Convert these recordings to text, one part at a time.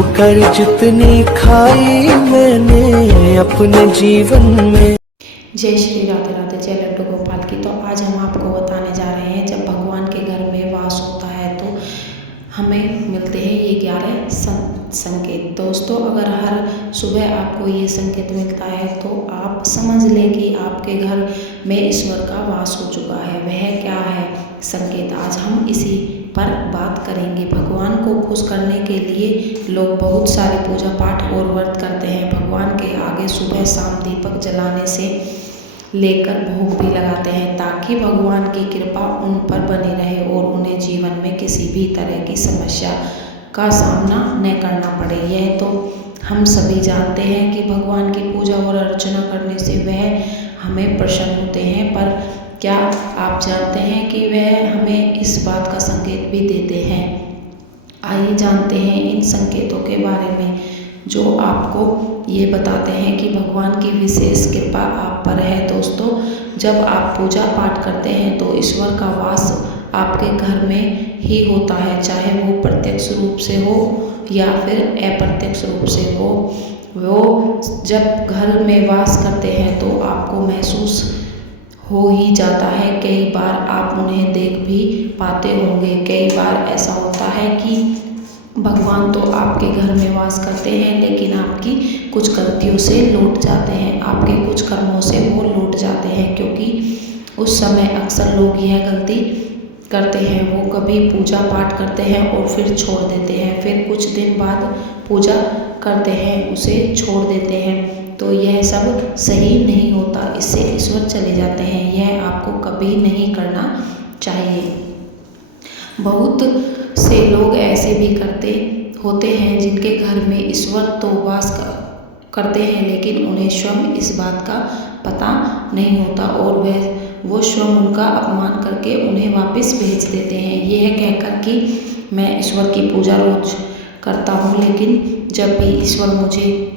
ठोकर जितनी खाई मैंने अपने जीवन में। जय श्री राधे राधे, जय लड्डू गोपाल की। तो आज हम आपको बताने जा रहे हैं, जब भगवान के घर में वास होता है तो हमें मिलते हैं ये 11 संकेत। दोस्तों, अगर हर सुबह आपको ये संकेत मिलता है तो आप समझ लें कि आपके घर में ईश्वर का वास हो चुका है। वह क्या है संकेत, आज हम इसी पर बात करेंगे। भगवान को खुश करने के लिए लोग बहुत सारे पूजा पाठ और व्रत करते हैं। भगवान के आगे सुबह शाम दीपक जलाने से लेकर भोग भी लगाते हैं, ताकि भगवान की कृपा उन पर बनी रहे और उन्हें जीवन में किसी भी तरह की समस्या का सामना न करना पड़े। यह तो हम सभी जानते हैं कि भगवान की पूजा और अर्चना करने से वह हमें प्रसन्न होते हैं, पर क्या आप जानते हैं कि वह हमें इस बात का संकेत भी देते हैं। आइए जानते हैं इन संकेतों के बारे में, जो आपको ये बताते हैं कि भगवान की विशेष कृपा आप पर है। दोस्तों, जब आप पूजा पाठ करते हैं तो ईश्वर का वास आपके घर में ही होता है, चाहे वो प्रत्यक्ष रूप से हो या फिर अप्रत्यक्ष रूप से हो। वो जब घर में वास करते हैं तो आपको महसूस हो ही जाता है। कई बार आप उन्हें देख भी पाते होंगे। कई बार ऐसा होता है कि भगवान तो आपके घर में वास करते हैं, लेकिन आपकी कुछ गलतियों से लौट जाते हैं, आपके कुछ कर्मों से वो लौट जाते हैं, क्योंकि उस समय अक्सर लोग यह गलती करते हैं। वो कभी पूजा पाठ करते हैं और फिर छोड़ देते हैं, फिर कुछ दिन बाद पूजा करते हैं, उसे छोड़ देते हैं। तो यह सब सही नहीं होता, इससे ईश्वर चले जाते हैं। यह आपको कभी नहीं करना चाहिए। बहुत से लोग ऐसे भी करते होते हैं जिनके घर में ईश्वर तो वास करते हैं, लेकिन उन्हें स्वयं इस बात का पता नहीं होता और वो स्वयं उनका अपमान करके उन्हें वापस भेज देते हैं, यह कहकर कि मैं ईश्वर की पूजा रोज करता हूँ, लेकिन जब भी ईश्वर मुझे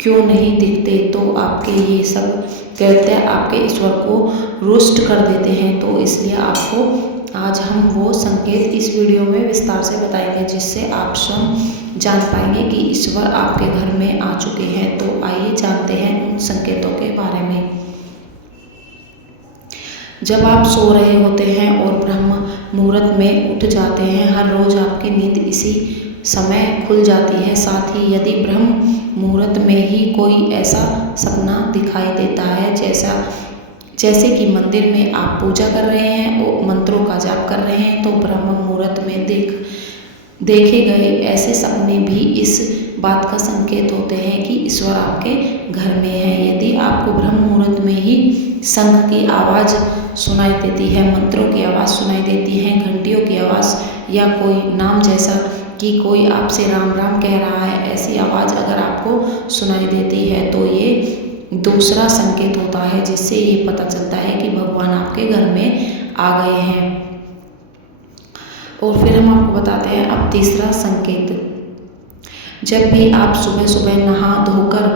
क्यों नहीं दिखते। तो आपके ये सब कहते आपके ईश्वर को रुष्ट कर देते हैं। तो इसलिए आपको आज हम वो संकेत इस वीडियो में विस्तार से बताएंगे, जिससे आप स्वयं जान पाएंगे कि ईश्वर आपके घर में आ चुके हैं। तो आइए जानते हैं उन संकेतों के बारे में। जब आप सो रहे होते हैं और ब्रह्म मुहूर्त में उठ जाते हैं, हर रोज आपकी नींद इसी समय खुल जाती है। साथ ही यदि ब्रह्म मुहूर्त में ही कोई ऐसा सपना दिखाई देता है, जैसे कि मंदिर में आप पूजा कर रहे हैं और मंत्रों का जाप कर रहे हैं, तो ब्रह्म मुहूर्त में देखे गए ऐसे सपने भी इस बात का संकेत होते हैं कि ईश्वर आपके घर में है। यदि आपको ब्रह्म मुहूर्त में ही शंख की आवाज़ सुनाई देती है, मंत्रों की आवाज़ सुनाई देती है, घंटियों की आवाज़, या कोई नाम जैसा कि कोई आपसे राम राम कह रहा है, ऐसी आवाज़ अगर आपको सुनाई देती है, तो ये दूसरा संकेत होता है, जिससे ये पता चलता है कि भगवान आपके घर में आ गए हैं। और फिर हम आपको बताते हैं अब तीसरा संकेत। जब भी आप सुबह सुबह नहा धोकर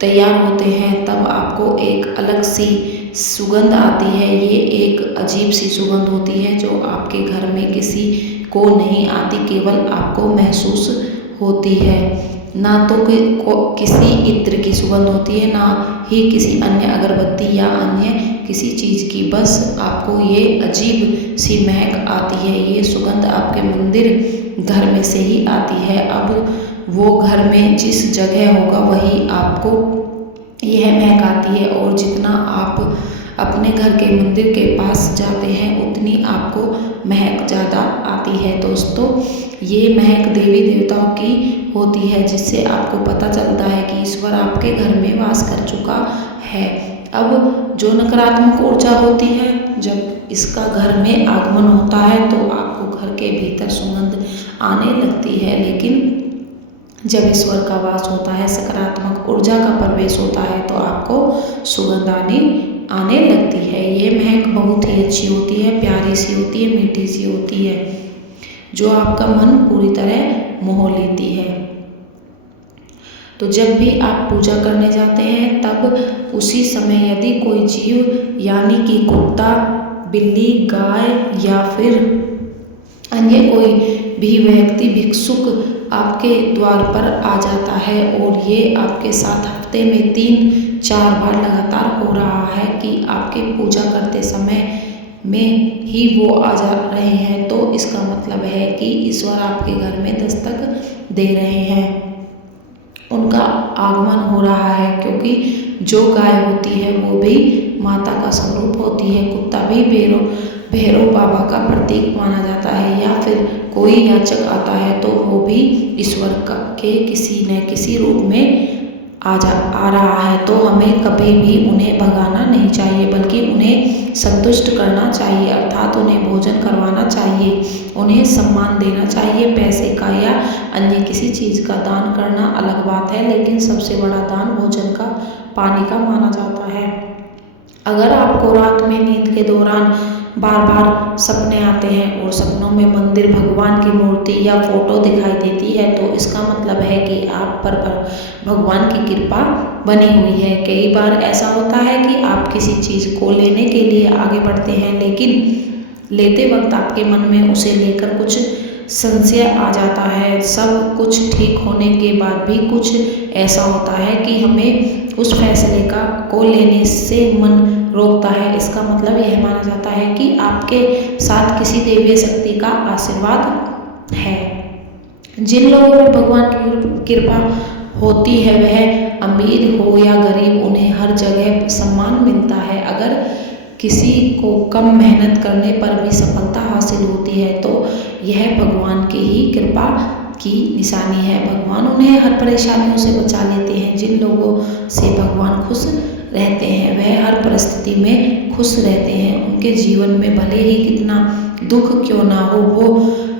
तैयार होते हैं, तब आपको एक अलग सी सुगंध आती है। ये एक अजीब सी सुगंध होती है, जो आपके घर में किसी को नहीं आती, केवल आपको महसूस होती है। ना तो किसी इत्र की सुगंध होती है, ना ही किसी अन्य अगरबत्ती या अन्य किसी चीज़ की, बस आपको ये अजीब सी महक आती है। ये सुगंध आपके मंदिर घर में से ही आती है। अब वो घर में जिस जगह होगा वही आपको यह महक आती है, और जितना आप अपने घर के मंदिर के पास जाते हैं उतनी आपको महक ज़्यादा आती है। दोस्तों, ये महक देवी देवताओं की होती है, जिससे आपको पता चलता है कि ईश्वर आपके घर में वास कर चुका है। अब जो नकारात्मक ऊर्जा होती है, जब इसका घर में आगमन होता है तो आपको घर के भीतर सुगंध आने लगती है, लेकिन जब ईश्वर का वास होता है, सकारात्मक ऊर्जा का प्रवेश होता है, तो आपको सुगंध आने लगती है। ये महक बहुत ही अच्छी होती है, प्यारी सी होती है, मीठी सी होती है, जो आपका मन पूरी तरह मोह लेती है। तो जब भी आप पूजा करने जाते हैं, तब उसी समय यदि कोई जीव यानी कि कुत्ता, बिल्ली, गाय या फिर अन्य कोई भी व्यक्ति भिक्षुक आपके द्वार पर आ जाता है और ये आपके साथ हफ्ते में 3-4 बार लगातार हो रहा है कि आपके पूजा करते समय में ही वो आ जा रहे हैं, तो इसका मतलब है कि ईश्वर आपके घर में दस्तक दे रहे हैं, उनका आगमन हो रहा है। क्योंकि जो गाय होती है वो भी माता का स्वरूप होती है, कुत्ता भी भैरव बाबा का प्रतीक माना जाता है, या फिर कोई याचक आता है तो वो भी ईश्वर के किसी न किसी रूप में आ रहा है। तो हमें कभी भी उन्हें भगाना नहीं चाहिए, बल्कि उन्हें संतुष्ट करना चाहिए, अर्थात उन्हें भोजन करवाना चाहिए, उन्हें सम्मान देना चाहिए। पैसे का या अन्य किसी चीज़ का दान करना अलग बात है, लेकिन सबसे बड़ा दान भोजन का, पानी का माना जाता है। अगर आपको रात में नींद के दौरान बार बार सपने आते हैं और सपनों में मंदिर, भगवान की मूर्ति या फोटो दिखाई देती है, तो इसका मतलब है कि आप पर भगवान की कृपा बनी हुई है। कई बार ऐसा होता है कि आप किसी चीज़ को लेने के लिए आगे बढ़ते हैं, लेकिन लेते वक्त आपके मन में उसे लेकर कुछ संशय आ जाता है। सब कुछ ठीक होने के बाद भी कुछ ऐसा होता है कि हमें उस फैसले को लेने से मन रोकता है। इसका मतलब यह माना जाता है कि आपके साथ किसी देवीय शक्ति का आशीर्वाद है। जिन लोगों पर भगवान की कृपा होती है, वह अमीर हो या गरीब, उन्हें हर जगह सम्मान मिलता है। अगर किसी को कम मेहनत करने पर भी सफलता हासिल होती है, तो यह भगवान की ही कृपा की निशानी है। भगवान उन्हें हर परेशानियों से बचा लेते हैं। जिन लोगों से भगवान खुश रहते हैं, वह हर परिस्थिति में खुश रहते हैं। उनके जीवन में भले ही कितना दुख क्यों ना हो,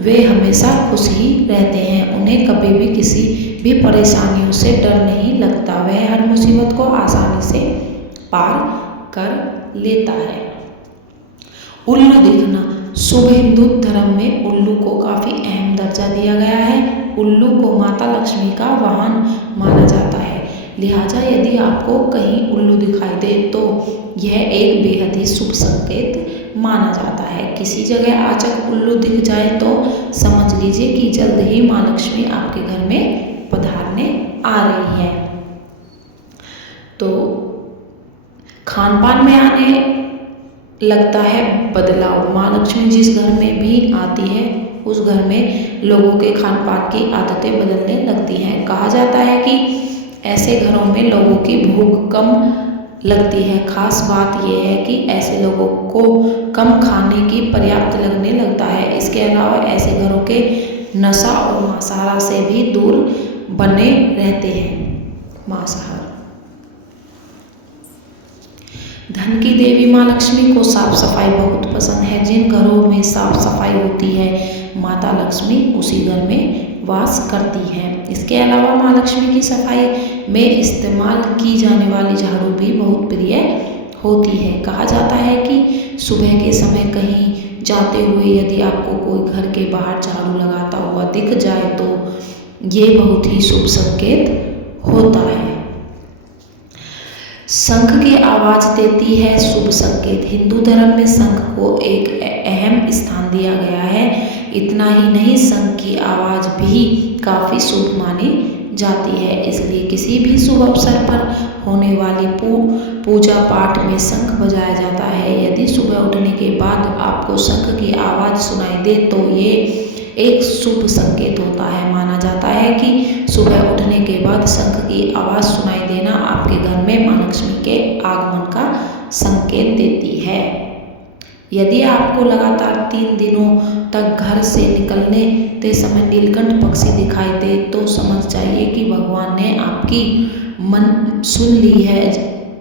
वे हमेशा खुश ही रहते हैं। उन्हें कभी भी किसी भी परेशानियों से डर नहीं लगता। वह हर मुसीबत को आसानी से पार कर लेता है। उल्लू दिखना। शुभ हिंदू धर्म में उल्लू को काफी अहम दर्जा दिया गया है। उल्लू को माता लक्ष्मी का वाहन माना जाता है, लिहाजा यदि आपको कहीं उल्लू दिखाई दे तो यह एक बेहद ही शुभ संकेत माना जाता है। किसी जगह अचानक उल्लू दिख जाए तो समझ लीजिए कि जल्द ही माँ लक्ष्मी आपके घर में पधारने आ रही है। तो खान पान में आने लगता है बदलाव। माँ लक्ष्मी जिस घर में भी आती है, उस घर में लोगों के खान पान की आदतें बदलने लगती हैं। कहा जाता है कि ऐसे घरों में लोगों की भूख कम लगती है। खास बात यह है कि ऐसे लोगों को कम खाने की पर्याप्त लगने लगता है। इसके अलावा ऐसे घरों के नशा और मांसाहार से भी दूर बने रहते हैं। मांसाहार। धन की देवी माँ लक्ष्मी को साफ सफाई बहुत पसंद है। जिन घरों में साफ सफाई होती है, माता लक्ष्मी उसी घर में वास करती है। इसके अलावा माँ लक्ष्मी की सफाई में इस्तेमाल की जाने वाली झाड़ू भी बहुत प्रिय होती है। कहा जाता है कि सुबह के समय कहीं जाते हुए यदि आपको कोई घर के बाहर झाड़ू लगाता हुआ दिख जाए तो ये बहुत ही शुभ संकेत होता है। शंख की आवाज देती है शुभ संकेत। हिंदू धर्म में शंख को एक अहम स्थान दिया गया है। इतना ही नहीं, शंख की आवाज भी काफी शुभ मानी जाती है। इसलिए किसी भी शुभ अवसर पर होने वाली पूजा पाठ में शंख बजाया जाता है। यदि सुबह उठने के बाद आपको शंख की आवाज सुनाई दे तो ये एक शुभ संकेत होता है। माना जाता है कि सुबह उठने के बाद शंख की आवाज सुनाई देना आपके घर में माँ लक्ष्मी के आगमन का संकेत देती है। यदि आपको लगातार 3 दिनों तक घर से निकलने समय नीलकंठ पक्षी दिखाई दे तो समझ जाइए कि भगवान ने आपकी मन सुन ली है।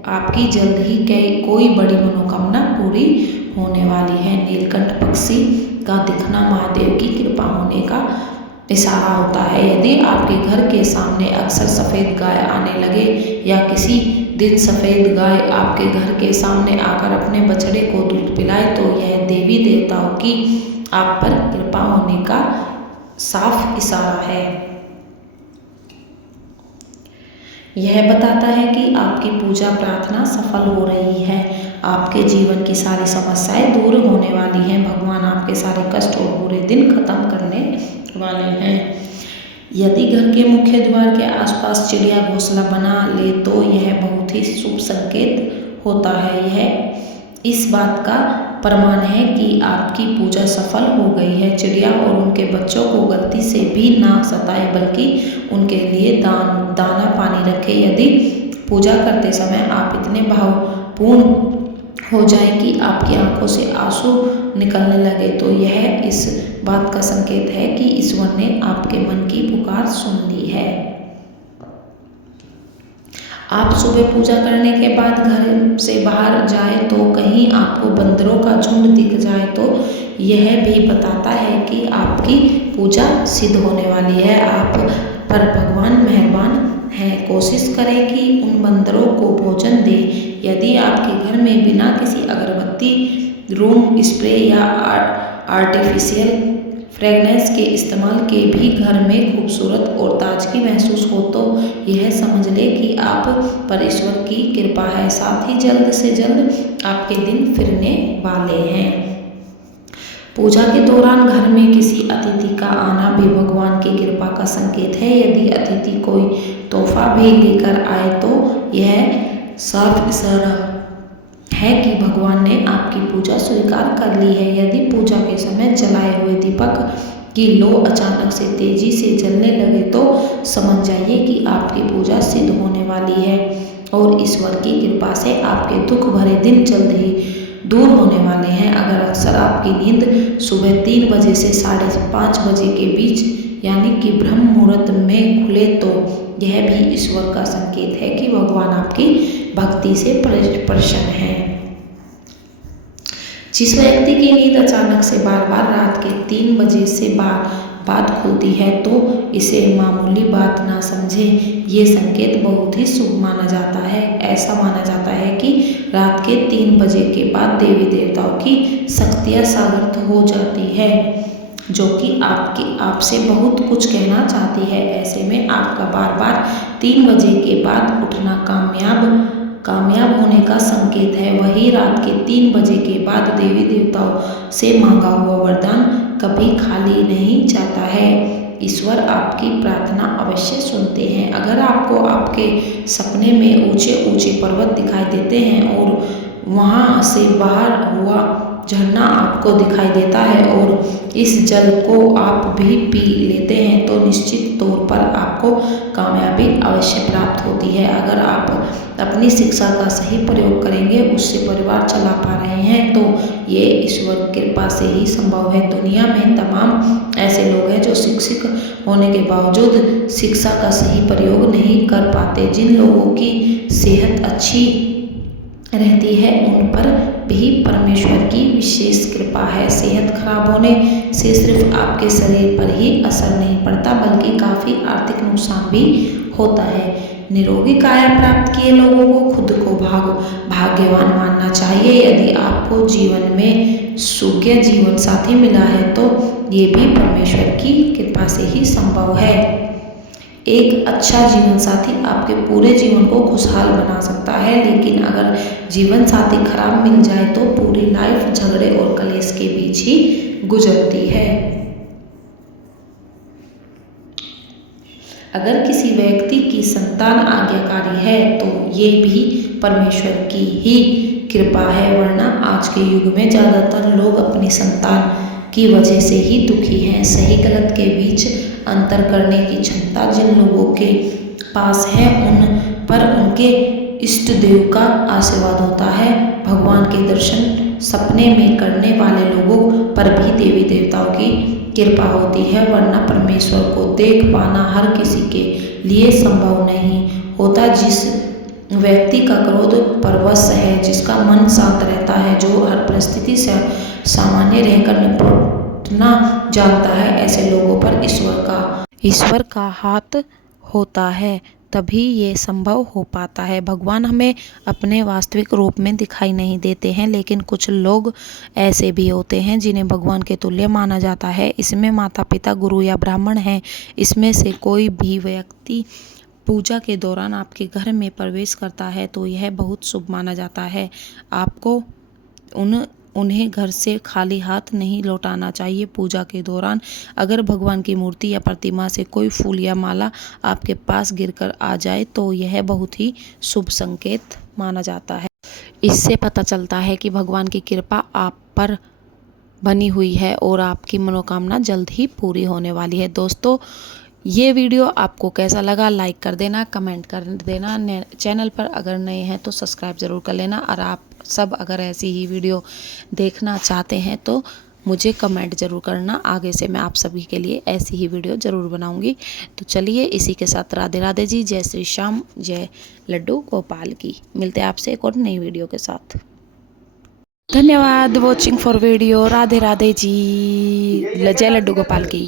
आपकी जल्द ही कोई बड़ी मनोकामना पूरी होने वाली है। नीलकंठ पक्षी का दिखना महादेव की कृपा होने का इशारा होता है। यदि आपके घर के सामने अक्सर सफ़ेद गाय आने लगे या किसी दिन सफ़ेद गाय आपके घर के सामने आकर अपने बछड़े को दूध पिलाए तो यह देवी देवताओं की आप पर कृपा होने का साफ इशारा है। यह बताता है कि आपकी पूजा प्रार्थना सफल हो रही है। आपके जीवन की सारी समस्याएं दूर होने वाली हैं। भगवान आपके सारे कष्ट और बुरे दिन खत्म करने वाले हैं। यदि घर के मुख्य द्वार के आसपास चिड़िया घोंसला बना ले तो यह बहुत ही शुभ संकेत होता है। यह इस बात का प्रमाण है कि आपकी पूजा सफल हो गई है। चिड़िया और उनके बच्चों को गलती से भी ना सताए, बल्कि उनके लिए दाना पानी रखें। यदि पूजा करते समय आप इतने भावपूर्ण हो जाए कि आपकी आंखों से आंसू निकलने लगे तो यह इस बात का संकेत है कि ईश्वर ने आपके मन की पुकार सुन ली है। आप सुबह पूजा करने के बाद घर से बाहर जाए तो कहीं आपको बंदरों का झुंड दिख जाए तो यह भी बताता है कि आपकी पूजा सिद्ध होने वाली है। आप पर भगवान मेहरबान है। कोशिश करें कि उन बंदरों को भोजन दें। यदि आपके घर में बिना किसी अगरबत्ती, रूम स्प्रे या आर्टिफिशियल फ्रेगनेंस के इस्तेमाल के भी घर में खूबसूरत और ताजगी महसूस हो तो यह समझ ले कि आप पर ईश्वर की कृपा है। साथ ही जल्द से जल्द आपके दिन फिरने वाले हैं। पूजा के दौरान घर में किसी अतिथि का आना भी भगवान की कृपा का संकेत है। यदि अतिथि कोई तोहफा भी लेकर आए तो यह साफ इशारा है कि भगवान ने आपकी पूजा स्वीकार कर ली है। यदि पूजा के समय जलाए हुए दीपक की लो अचानक से तेजी से जलने लगे तो समझ जाइए कि आपकी पूजा सिद्ध होने वाली है और ईश्वर की कृपा से आपके दुख भरे दिन जल्द ही दूर होने वाले हैं। अगर अक्सर आपकी नींद सुबह 3 बजे से 5:30 बजे के बीच यानी कि ब्रह्म मुहूर्त में खुले तो यह भी ईश्वर का संकेत है कि भगवान आपकी भक्ति से प्रसन्न है। जिस व्यक्ति की नींद अचानक से बार बार रात के 3 बजे से बाद खुलती है तो इसे मामूली बात ना समझें। ये संकेत बहुत ही शुभ माना जाता है। ऐसा माना जाता है कि रात के 3 बजे के बाद देवी देवताओं की शक्तियाँ जागृत हो जाती है जो कि आपसे बहुत कुछ कहना चाहती है। ऐसे में आपका बार बार 3 बजे के बाद उठना कामयाब होने का संकेत है। वही रात के 3 बजे के बाद देवी देवताओं से मांगा हुआ वरदान कभी खाली नहीं जाता है। ईश्वर आपकी प्रार्थना अवश्य सुनते हैं। अगर आपको आपके सपने में ऊंचे ऊंचे पर्वत दिखाई देते हैं और वहां से बाहर हुआ झरना आपको दिखाई देता है और इस जल को आप भी पी लेते हैं तो निश्चित तौर पर आपको कामयाबी अवश्य प्राप्त होती है। अगर आप अपनी शिक्षा का सही प्रयोग करेंगे, उससे परिवार चला पा रहे हैं तो ये ईश्वर कृपा से ही संभव है। दुनिया में तमाम ऐसे लोग हैं जो शिक्षित होने के बावजूद शिक्षा का सही प्रयोग नहीं कर पाते। जिन लोगों की सेहत अच्छी रहती है उन पर भी परमेश्वर की विशेष कृपा है। सेहत खराब होने से सिर्फ आपके शरीर पर ही असर नहीं पड़ता बल्कि काफ़ी आर्थिक नुकसान भी होता है। निरोगी काया प्राप्त किए लोगों को खुद को भाग्यवान मानना चाहिए। यदि आपको जीवन में सुज्ञ जीवन साथी मिला है तो ये भी परमेश्वर की कृपा से ही संभव है। एक अच्छा जीवन साथी आपके पूरे जीवन को खुशहाल बना सकता है, लेकिन अगर जीवन साथी खराब मिल जाए तो पूरी लाइफ झगड़े और कलेश के बीच ही गुजरती है। अगर किसी व्यक्ति की संतान आज्ञाकारी है तो ये भी परमेश्वर की ही कृपा है, वरना आज के युग में ज़्यादातर लोग अपनी संतान की वजह से ही दुखी हैं। सही गलत के बीच अंतर करने की क्षमता जिन लोगों के पास है उन पर उनके इष्ट देव का आशीर्वाद होता है। भगवान के दर्शन सपने में करने वाले लोगों पर भी देवी देवताओं की कृपा होती है, वरना परमेश्वर को देख पाना हर किसी के लिए संभव नहीं होता। जिस व्यक्ति का क्रोध परवश है, जिसका मन शांत रहता है, जो हर परिस्थिति से सामान्य रहकर निपटना जानता है, ऐसे लोगों पर ईश्वर का हाथ होता है, तभी ये संभव हो पाता है। भगवान हमें अपने वास्तविक रूप में दिखाई नहीं देते हैं, लेकिन कुछ लोग ऐसे भी होते हैं जिन्हें भगवान के तुल्य माना जाता है। इसमें माता पिता, गुरु या ब्राह्मण हैं। इसमें से कोई भी व्यक्ति पूजा के दौरान आपके घर में प्रवेश करता है तो यह बहुत शुभ माना जाता है। आपको उन उन्हें घर से खाली हाथ नहीं लौटाना चाहिए। पूजा के दौरान अगर भगवान की मूर्ति या प्रतिमा से कोई फूल या माला आपके पास गिरकर आ जाए तो यह बहुत ही शुभ संकेत माना जाता है। इससे पता चलता है कि भगवान की कृपा आप पर बनी हुई है और आपकी मनोकामना जल्द ही पूरी होने वाली है। दोस्तों, ये वीडियो आपको कैसा लगा लाइक कर देना, कमेंट कर देना। चैनल पर अगर नए हैं तो सब्सक्राइब ज़रूर कर लेना। और आप सब अगर ऐसी ही वीडियो देखना चाहते हैं तो मुझे कमेंट ज़रूर करना। आगे से मैं आप सभी के लिए ऐसी ही वीडियो ज़रूर बनाऊंगी। तो चलिए इसी के साथ राधे राधे जी, जय श्री श्याम, जय लड्डू गोपाल की। मिलते हैं आपसे एक और नई वीडियो के साथ। धन्यवाद watching for video. Radhe Radhe ji, जय लड्डू गोपाल की।